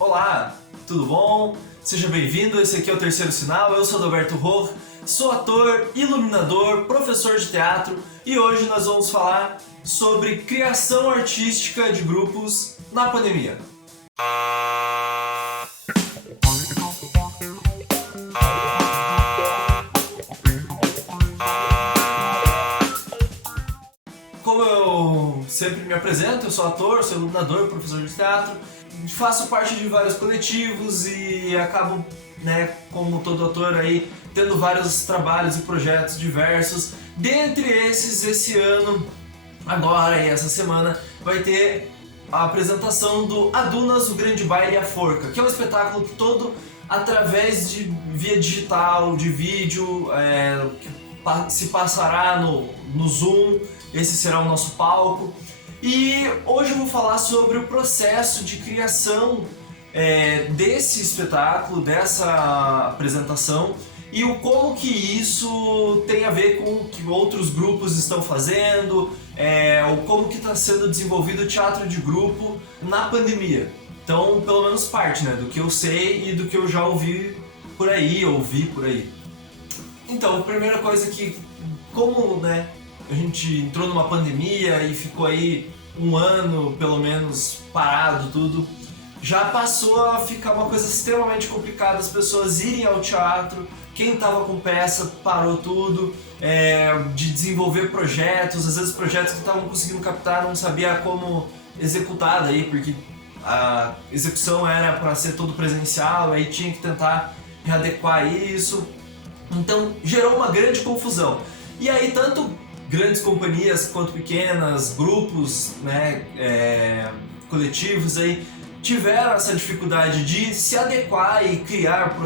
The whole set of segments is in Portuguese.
Olá, tudo bom? Seja bem-vindo, esse aqui é o Terceiro Sinal, eu sou Adalberto Roch, sou ator, iluminador, professor de teatro e hoje nós vamos falar sobre criação artística de grupos na pandemia. Como eu sempre me apresento, eu sou ator, sou iluminador, professor de teatro, faço parte de vários coletivos e acabo, como todo ator aí, tendo vários trabalhos e projetos diversos. Dentre esses, esse ano, agora e essa semana, vai ter a apresentação do Adunas, o Grande Baile e a Forca, que é um espetáculo que todo através de via digital, de vídeo, que se passará no Zoom. Esse será o nosso palco. E hoje eu vou falar sobre o processo de criação desse espetáculo, dessa apresentação e o como que isso tem a ver com o que outros grupos estão fazendo, o como que está sendo desenvolvido o teatro de grupo na pandemia. Então, pelo menos parte, do que eu sei e do que eu já ouvi por aí. Então, a primeira coisa que, como a gente entrou numa pandemia e ficou aí um ano, pelo menos, parado tudo, já passou a ficar uma coisa extremamente complicada, as pessoas irem ao teatro, quem estava com peça parou tudo, de desenvolver projetos, às vezes projetos que estavam conseguindo captar não sabia como executar daí, porque a execução era para ser todo presencial, aí tinha que tentar readequar isso, então gerou uma grande confusão. E aí tanto grandes companhias quanto pequenas, grupos, coletivos aí, tiveram essa dificuldade de se adequar e criar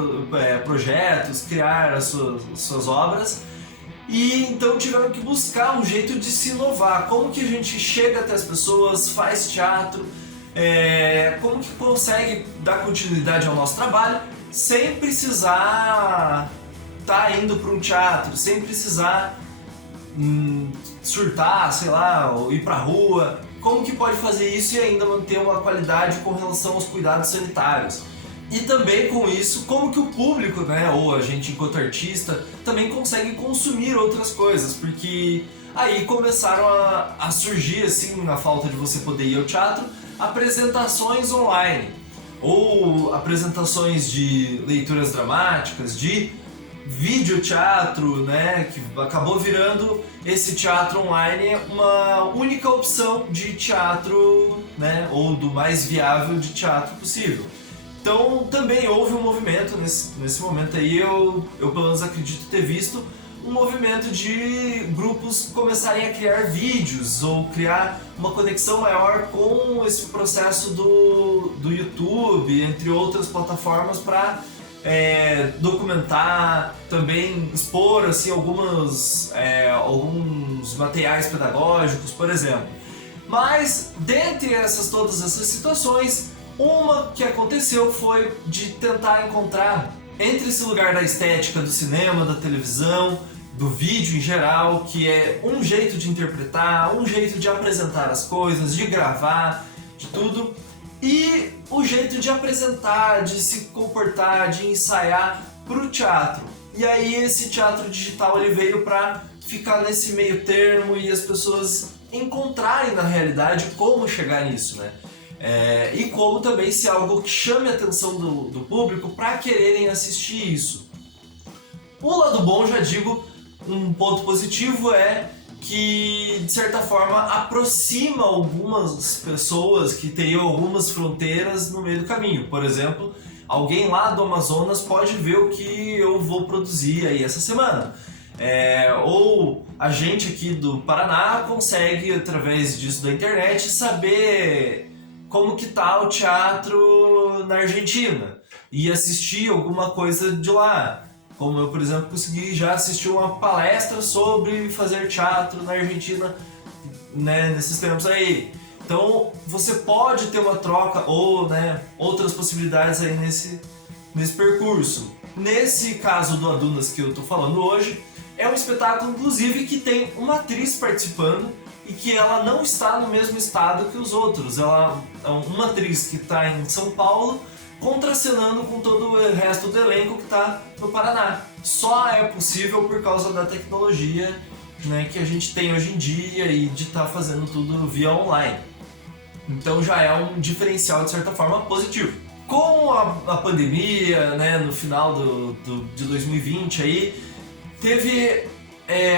projetos, criar as suas obras, e então tiveram que buscar um jeito de se inovar. Como que a gente chega até as pessoas, faz teatro, como que consegue dar continuidade ao nosso trabalho sem precisar estar indo para um teatro, sem precisar surtar, sei lá, ou ir pra rua. Como que pode fazer isso e ainda manter uma qualidade com relação aos cuidados sanitários? E também com isso, como que o público, ou a gente enquanto artista, também consegue consumir outras coisas, porque aí começaram a surgir, assim, na falta de você poder ir ao teatro, apresentações online, ou apresentações de leituras dramáticas, de videoteatro, que acabou virando esse teatro online uma única opção de teatro, ou do mais viável de teatro possível. Então também houve um movimento nesse momento aí, eu pelo menos acredito ter visto um movimento de grupos começarem a criar vídeos ou criar uma conexão maior com esse processo do YouTube, entre outras plataformas, para documentar, também expor assim, alguns materiais pedagógicos, por exemplo. Mas, dentre todas essas situações, uma que aconteceu foi de tentar encontrar, entre esse lugar da estética do cinema, da televisão, do vídeo em geral, que é um jeito de interpretar, um jeito de apresentar as coisas, de gravar, de tudo, e o jeito de apresentar, de se comportar, de ensaiar para o teatro. E aí esse teatro digital ele veio para ficar nesse meio termo e as pessoas encontrarem na realidade como chegar nisso, e como também ser algo que chame a atenção do público para quererem assistir isso. O lado bom, já digo, um ponto positivo é que, de certa forma, aproxima algumas pessoas que teriam algumas fronteiras no meio do caminho. Por exemplo, alguém lá do Amazonas pode ver o que eu vou produzir aí essa semana. Ou a gente aqui do Paraná consegue, através disso da internet, saber como que tá o teatro na Argentina e assistir alguma coisa de lá. Como eu, por exemplo, consegui já assistir uma palestra sobre fazer teatro na Argentina, nesses tempos aí. Então, você pode ter uma troca ou, outras possibilidades aí nesse percurso. Nesse caso do Adunas que eu tô falando hoje, é um espetáculo, inclusive, que tem uma atriz participando e que ela não está no mesmo estado que os outros. Ela é uma atriz que está em São Paulo contracenando com todo o resto do elenco que está no Paraná. Só é possível por causa da tecnologia, né, que a gente tem hoje em dia e de estar fazendo tudo via online. Então já é um diferencial de certa forma positivo. Com a pandemia, né, no final de 2020 aí, teve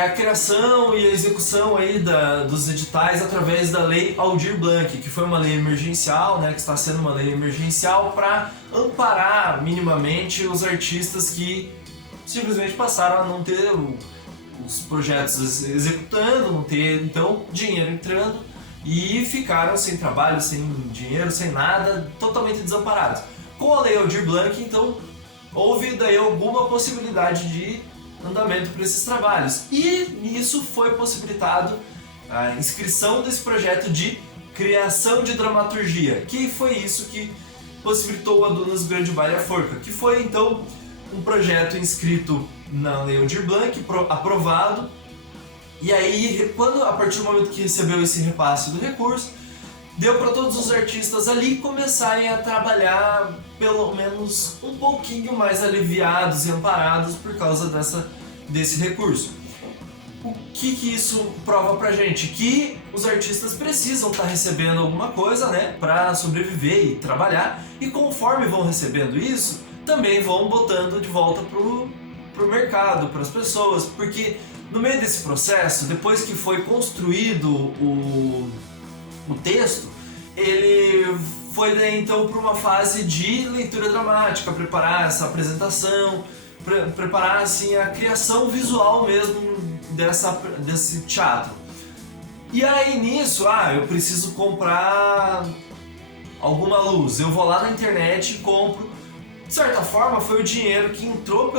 a criação e a execução aí dos editais através da Lei Aldir Blanc, que foi uma lei emergencial, né, que está sendo uma lei emergencial para amparar minimamente os artistas que simplesmente passaram a não ter os projetos executando, não ter então dinheiro entrando e ficaram sem trabalho, sem dinheiro, sem nada, totalmente desamparados. Com a Lei Aldir Blanc, então, houve daí alguma possibilidade de andamento para esses trabalhos. E nisso foi possibilitado a inscrição desse projeto de criação de dramaturgia, que foi isso que possibilitou a Dunas Grande Baile à Forca, que foi então um projeto inscrito na Lei Aldir Blanc, aprovado, e aí a partir do momento que recebeu esse repasse do recurso, deu para todos os artistas ali começarem a trabalhar pelo menos um pouquinho mais aliviados e amparados por causa desse recurso. O que isso prova pra gente? Que os artistas precisam estar recebendo alguma coisa, né, para sobreviver e trabalhar, e conforme vão recebendo isso, também vão botando de volta pro mercado, para as pessoas, porque no meio desse processo, depois que foi construído o texto, ele foi daí, então para uma fase de leitura dramática, preparar essa apresentação, preparar assim a criação visual mesmo desse teatro. E aí nisso, eu preciso comprar alguma luz, eu vou lá na internet e compro. De certa forma foi o dinheiro que entrou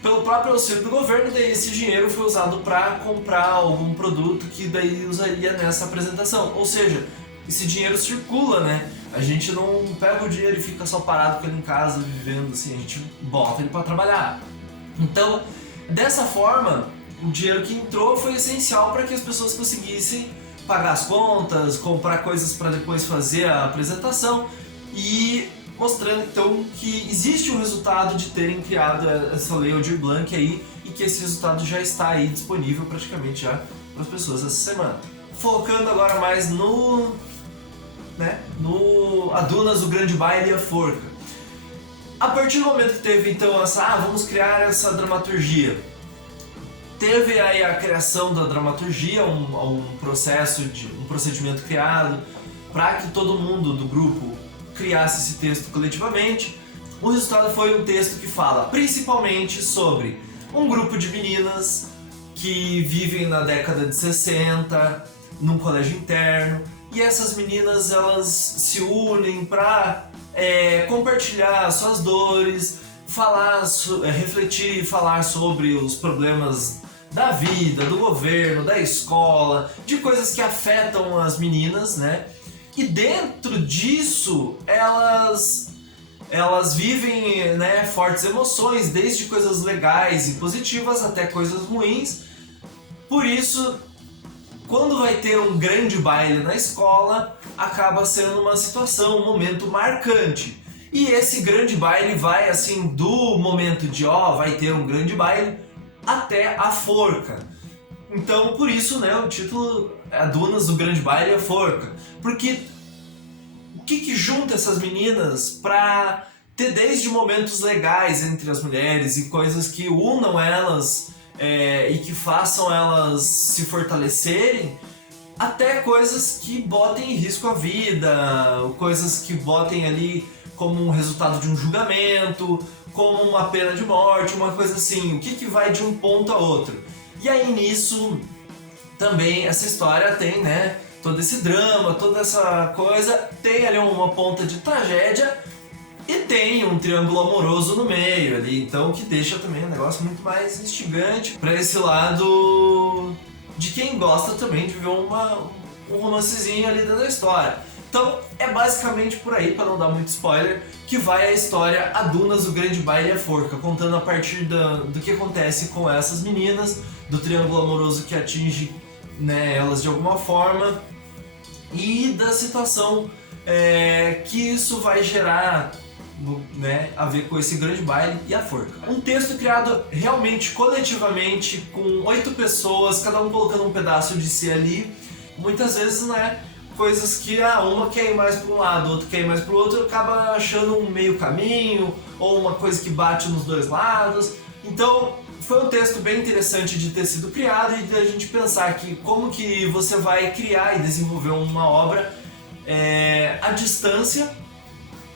pelo próprio auxílio do governo, e daí esse dinheiro foi usado para comprar algum produto que daí usaria nessa apresentação. Ou seja, esse dinheiro circula, né? A gente não pega o dinheiro e fica só parado com ele em casa, vivendo assim, a gente bota ele para trabalhar. Então, dessa forma, o dinheiro que entrou foi essencial para que as pessoas conseguissem pagar as contas, comprar coisas para depois fazer a apresentação, e mostrando então que existe um resultado de terem criado essa Lei Aldir Blanc aí, e que esse resultado já está aí disponível praticamente já para as pessoas essa semana. Focando agora mais no a Dunas, o Grande Baile e a Forca. A partir do momento que teve então vamos criar essa dramaturgia, teve aí a criação da dramaturgia, um procedimento criado para que todo mundo do grupo criasse esse texto coletivamente. O resultado foi um texto que fala principalmente sobre um grupo de meninas que vivem na década de 60 num colégio interno, e essas meninas elas se unem para compartilhar suas dores, refletir e falar sobre os problemas da vida, do governo, da escola, de coisas que afetam as meninas, né? E dentro disso elas vivem, né, fortes emoções, desde coisas legais e positivas até coisas ruins. Por isso, quando vai ter um grande baile na escola, acaba sendo uma situação, um momento marcante. E esse grande baile vai assim do momento de vai ter um grande baile até a forca. Então, por isso, né, o título é Dunas, o Grande Baile e a Forca. Porque o que junta essas meninas para ter desde momentos legais entre as mulheres e coisas que unam elas e que façam elas se fortalecerem, até coisas que botem em risco a vida, coisas que botem ali como um resultado de um julgamento, como uma pena de morte, uma coisa assim, o que vai de um ponto a outro. E aí nisso também essa história tem, né, todo esse drama, toda essa coisa, tem ali uma ponta de tragédia e tem um triângulo amoroso no meio ali, então que deixa também um negócio muito mais instigante para esse lado de quem gosta também de ver um romancezinho ali dentro da história. Então é basicamente por aí, para não dar muito spoiler, que vai a história A Dunas, o Grande Baile e a Forca, contando a partir do que acontece com essas meninas, do triângulo amoroso que atinge, né, elas de alguma forma, e da situação que isso vai gerar né, a ver com esse grande baile e a forca. Um texto criado realmente coletivamente, com 8 pessoas, cada um colocando um pedaço de si ali. Muitas vezes, né, coisas que uma quer ir mais para um lado, outro quer ir mais para o outro, acaba achando um meio caminho, ou uma coisa que bate nos dois lados. Então, foi um texto bem interessante de ter sido criado e de a gente pensar que como que você vai criar e desenvolver uma obra à distância,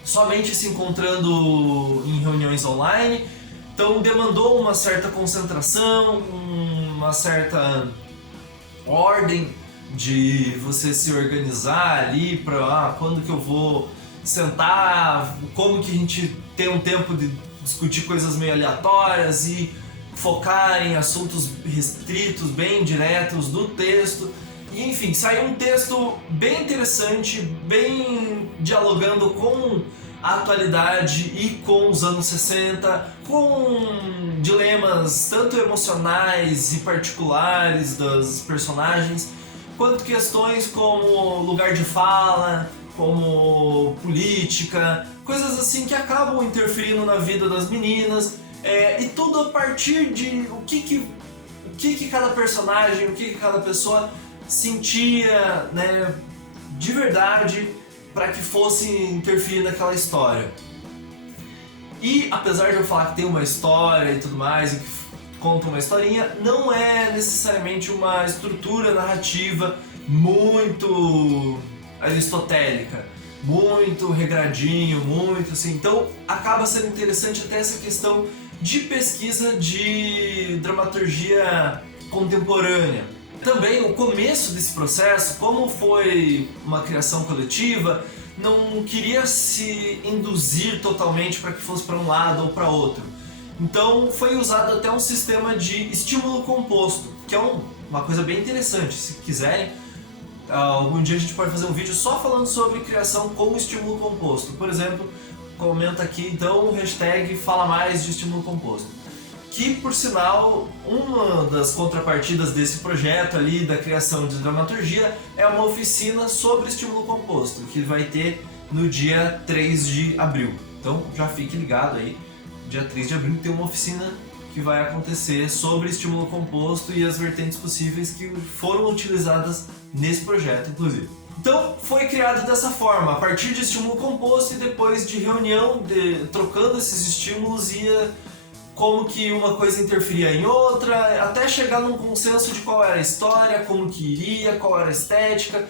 somente se encontrando em reuniões online. Então demandou uma certa concentração, uma certa ordem de você se organizar ali para quando que eu vou sentar, como que a gente tem um tempo de discutir coisas meio aleatórias e focar em assuntos restritos, bem diretos do texto. E, enfim, saiu um texto bem interessante, bem dialogando com a atualidade e com os anos 60, com dilemas tanto emocionais e particulares das personagens, quanto questões como lugar de fala, como política, coisas assim que acabam interferindo na vida das meninas, e tudo a partir de o que cada personagem, o que cada pessoa sentia, né, de verdade, para que fosse interferir naquela história. E apesar de eu falar que tem uma história e tudo mais, e que conta uma historinha, não é necessariamente uma estrutura narrativa muito aristotélica, muito regradinho, muito assim. Então acaba sendo interessante até essa questão de pesquisa de dramaturgia contemporânea. Também o começo desse processo, como foi uma criação coletiva, não queria se induzir totalmente para que fosse para um lado ou para outro. Então foi usado até um sistema de estímulo composto, que é uma coisa bem interessante. Se quiserem, algum dia a gente pode fazer um vídeo só falando sobre criação com estímulo composto. Por exemplo, comenta aqui então o hashtag fala mais de estímulo composto. Que, por sinal, uma das contrapartidas desse projeto ali, da criação de dramaturgia, é uma oficina sobre estímulo composto, que vai ter no dia 3 de abril. Então já fique ligado aí, dia 3 de abril tem uma oficina que vai acontecer sobre estímulo composto e as vertentes possíveis que foram utilizadas nesse projeto, inclusive. Então foi criado dessa forma, a partir de estímulo composto e depois de reunião, trocando esses estímulos, ia como que uma coisa interferia em outra, até chegar num consenso de qual era a história, como que iria, qual era a estética,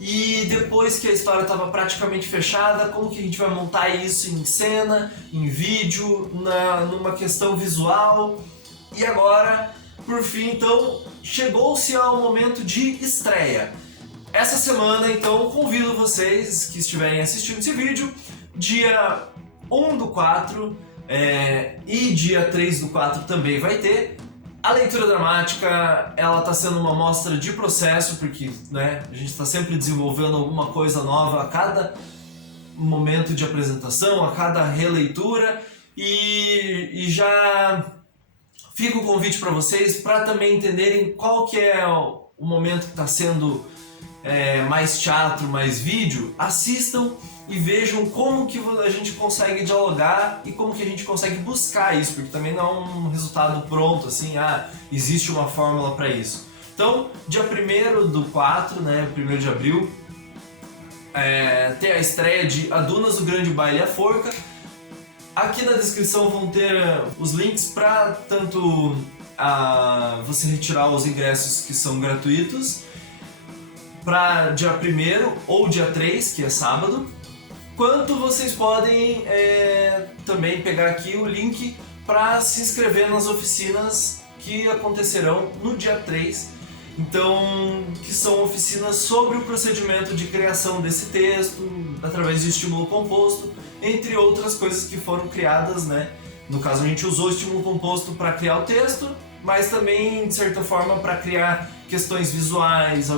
e depois que a história estava praticamente fechada, como que a gente vai montar isso em cena, em vídeo, numa questão visual. E agora, por fim, então, chegou-se ao momento de estreia. Essa semana, então, convido vocês que estiverem assistindo esse vídeo, dia 1/4, e dia 3/4 também vai ter. A leitura dramática, ela está sendo uma amostra de processo, porque, né, a gente está sempre desenvolvendo alguma coisa nova a cada momento de apresentação, a cada releitura, e já fica o convite para vocês para também entenderem qual que é o momento que está sendo mais teatro, mais vídeo. Assistam e vejam como que a gente consegue dialogar e como que a gente consegue buscar isso, porque também não é um resultado pronto, assim, existe uma fórmula para isso. Então, dia 1/4, né, 1º de abril, tem a estreia de Adunas, o Grande Baile e a Forca. Aqui na descrição vão ter os links para tanto você retirar os ingressos que são gratuitos, para dia 1º ou dia 3, que é sábado, quanto vocês podem também pegar aqui o link para se inscrever nas oficinas que acontecerão no dia 3. Então, que são oficinas sobre o procedimento de criação desse texto, através de estímulo composto, entre outras coisas que foram criadas, né? No caso, a gente usou o estímulo composto para criar o texto, mas também, de certa forma, para criar questões visuais,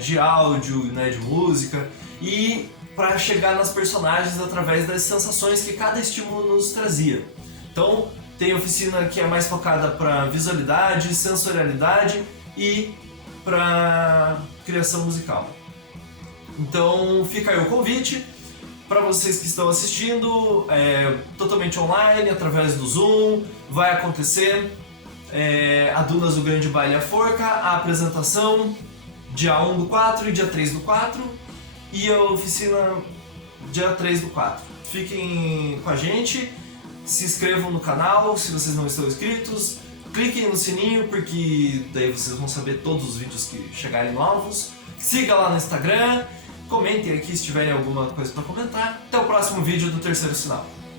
de áudio, né, de música, e para chegar nas personagens através das sensações que cada estímulo nos trazia. Então, tem oficina que é mais focada para visualidade, sensorialidade e para criação musical. Então, fica aí o convite. Para vocês que estão assistindo, totalmente online, através do Zoom, vai acontecer a Dunas do Grande Baile à Forca, a apresentação dia 1/4 e dia 3/4 e a oficina dia 3/4. Fiquem com a gente, se inscrevam no canal se vocês não estão inscritos, cliquem no sininho porque daí vocês vão saber todos os vídeos que chegarem novos. Siga lá no Instagram, comentem aqui se tiverem alguma coisa para comentar. Até o próximo vídeo do Terceiro Sinal.